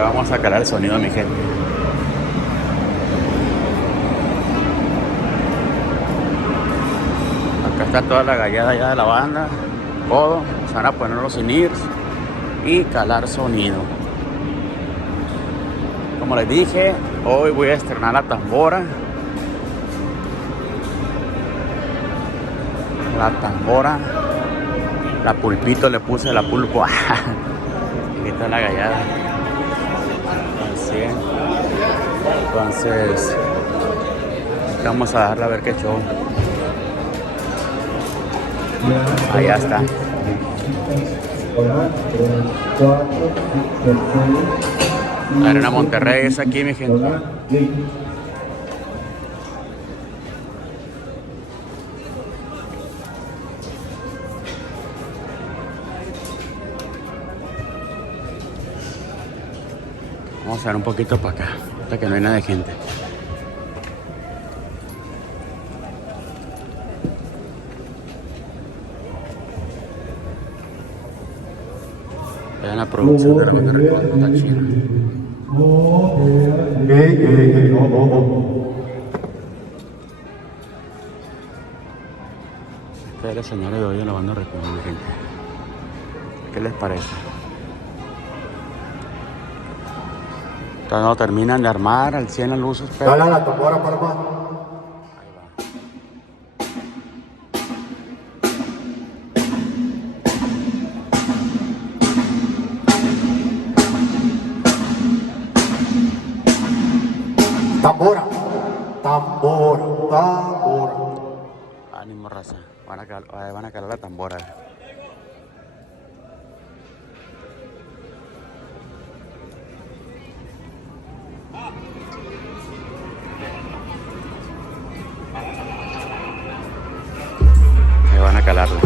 Ya vamos a calar el sonido, mi gente. Acá está toda la gallada ya de la banda. Todo. Se van a poner los in-ears y calar sonido. Como les dije, hoy voy a estrenar la tambora. La tambora. La pulpito le puse, la pulpo. Aquí está la gallada. Así. Entonces, vamos a darle a ver qué show. Allá está. Arena Monterrey es aquí, mi gente. Vamos a ver un poquito para acá, hasta que no hay nada de gente. Vean la producción de la banda Recodo china. Este es el escenario de hoy de la banda Recodo, mi gente. ¿Qué les parece? Todavía no terminan de armar al 100 las luces, pero... Dale a la tambora, Palma. Tambora, tambora, tambora. Ánimo, raza. Van a calar la tambora. Van a calarla.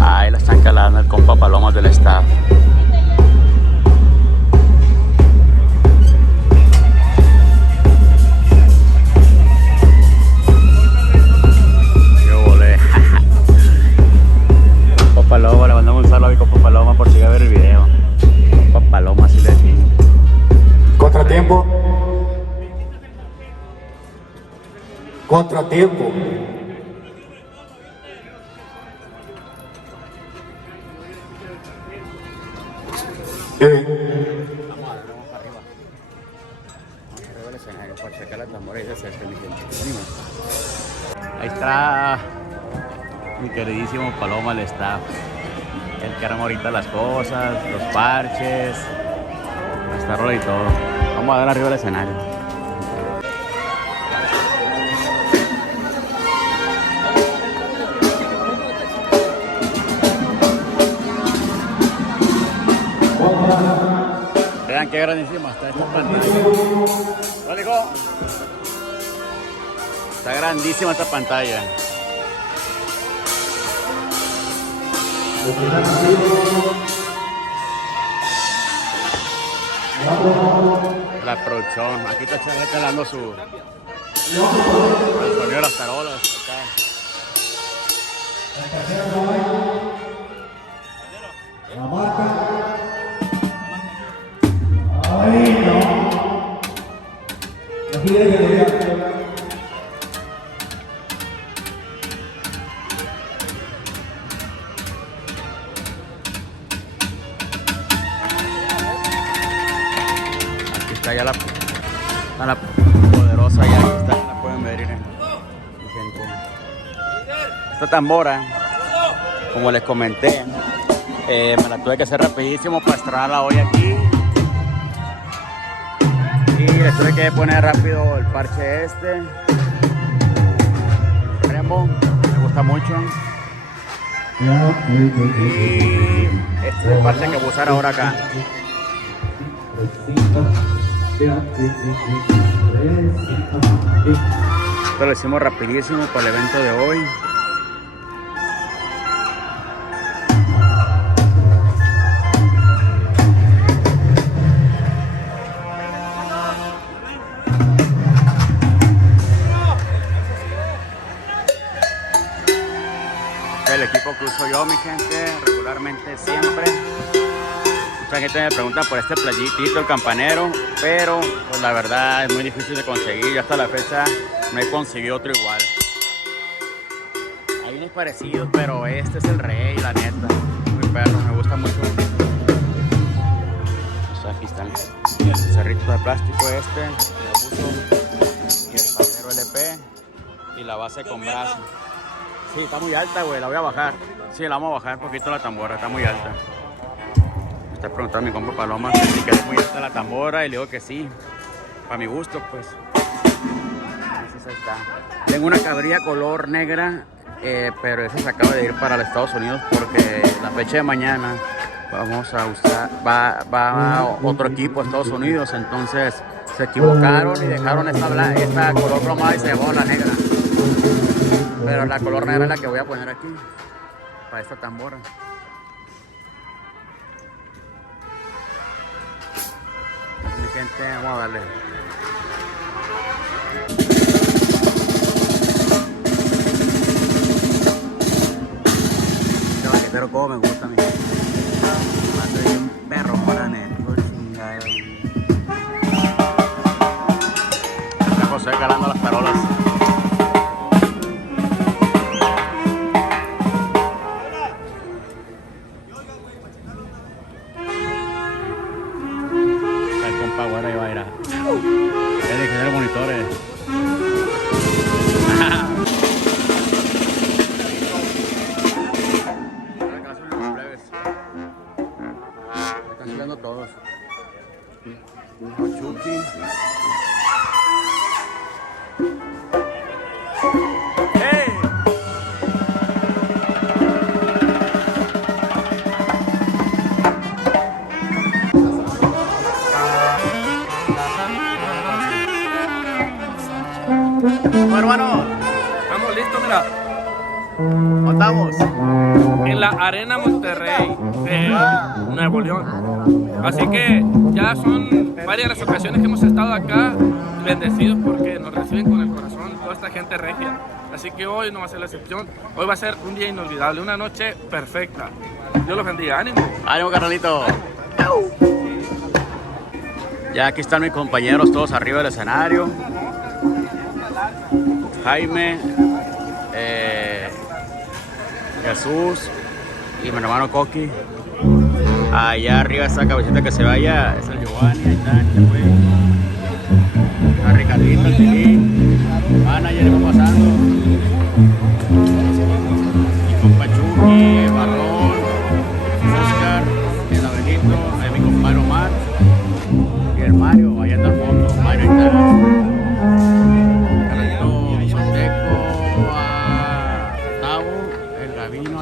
Ahí la están calando el compa Palomas del staff. Qué volé. Compa Paloma, le mandamos un saludo a mi compa Paloma por si va a ver el video. Compa Paloma, así le decimos. Contratiempo. Contratiempo. Vamos para arriba. Vamos arriba del escenario para checar la tambora y de cerca, mi gente. Ahí está mi queridísimo Paloma, el staff. El que arma ahorita las cosas, los parches, hasta rola y todo. Vamos a dar arriba del escenario. Vean qué grandísima está esta pantalla. ¿Vale, hijo? Está grandísima esta pantalla. La producción. Aquí está calando su... el sonido de las tarolas. Acá. La marca. Ay, no. Aquí debe de Aquí está ya la poderosa, ya está, la pueden ver, miren, mi gente. Esta tambora, como les comenté, me la tuve que hacer rapidísimo para estrenarla hoy aquí. Y le tuve que poner rápido el parche este. Extremo, me gusta mucho. Y este es el parche que voy a usar ahora acá. Esto lo hicimos rapidísimo para el evento de hoy. El equipo que uso yo, mi gente, regularmente siempre. Mucha gente me pregunta por este playitito, el Campanero, pero pues la verdad es muy difícil de conseguir. Yo hasta la fecha no he conseguido otro igual. Hay unos parecidos, pero este es el rey, la neta. Muy perro, me gusta mucho. Pues aquí están el cerrito de plástico este, el abuso, y el tablero LP y la base con brazo. Sí, está muy alta, güey, la voy a bajar. Sí, la vamos a bajar un poquito la tambora, está muy alta. Me está preguntando mi compa Paloma que si queda muy alta la tambora y le digo que sí. Para mi gusto, pues. Así está. Tengo una cabrilla color negra, pero esa se acaba de ir para los Estados Unidos porque la fecha de mañana vamos a usar, va otro equipo a Estados Unidos, entonces se equivocaron y dejaron esta color cromada y se llevó la negra. Pero la color negra es la que voy a poner aquí para esta tambora. Mi gente, vamos a darle. Este baquetero como me gusta a mí. Soy bien perro, la neta. Está José calando las parolas. Ahora iba a ir a tener monitores. Están subiendo todos. Chucky. Bueno, hermano, Estamos listos, mira, contamos. en la Arena Monterrey de Nuevo León. Así que ya son varias las ocasiones que hemos estado acá bendecidos porque nos reciben con el corazón toda esta gente regia. Así que hoy no va a ser la excepción. Hoy va a ser un día inolvidable, una noche perfecta. Dios los bendiga. ¡Ánimo! Ánimo, carnalito. Ya aquí están mis compañeros todos arriba del escenario. Jaime, Jesús y mi hermano Coqui. Allá arriba esa cabecita que se vaya es el Giovanni, ahí está este güey. A Ricardito, el Tilín, manager, va pasando. Mi compa Chucky, el Barrón, Oscar, el Abelito, ahí mi compadre Omar y el Mario, allá está el fondo. Mario ahí está.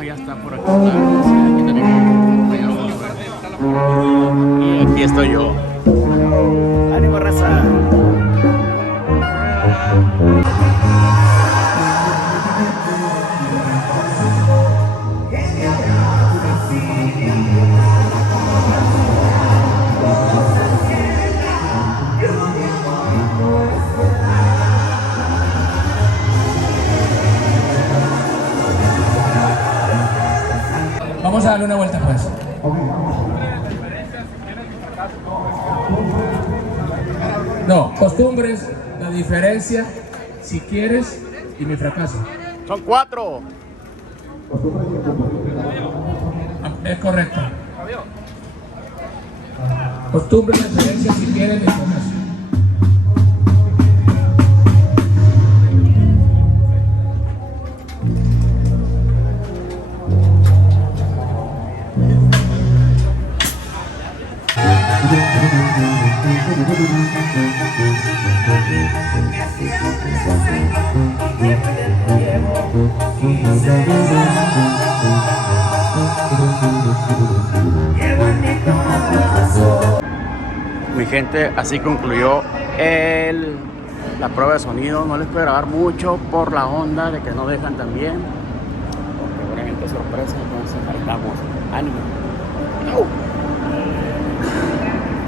Ya está por aquí. Y aquí estoy yo. ¡Ánimo, raza! Vamos a darle una vuelta pues. No, costumbres, la diferencia, si quieres y mi fracaso. Son 4. Es correcto. Costumbres, la diferencia, si quieres y mi fracaso. Mi gente, así concluyó la prueba de sonido. No les puedo grabar mucho por la onda de que no dejan también. Porque obviamente sorpresa, entonces ahí estamos. ¡Ánimo!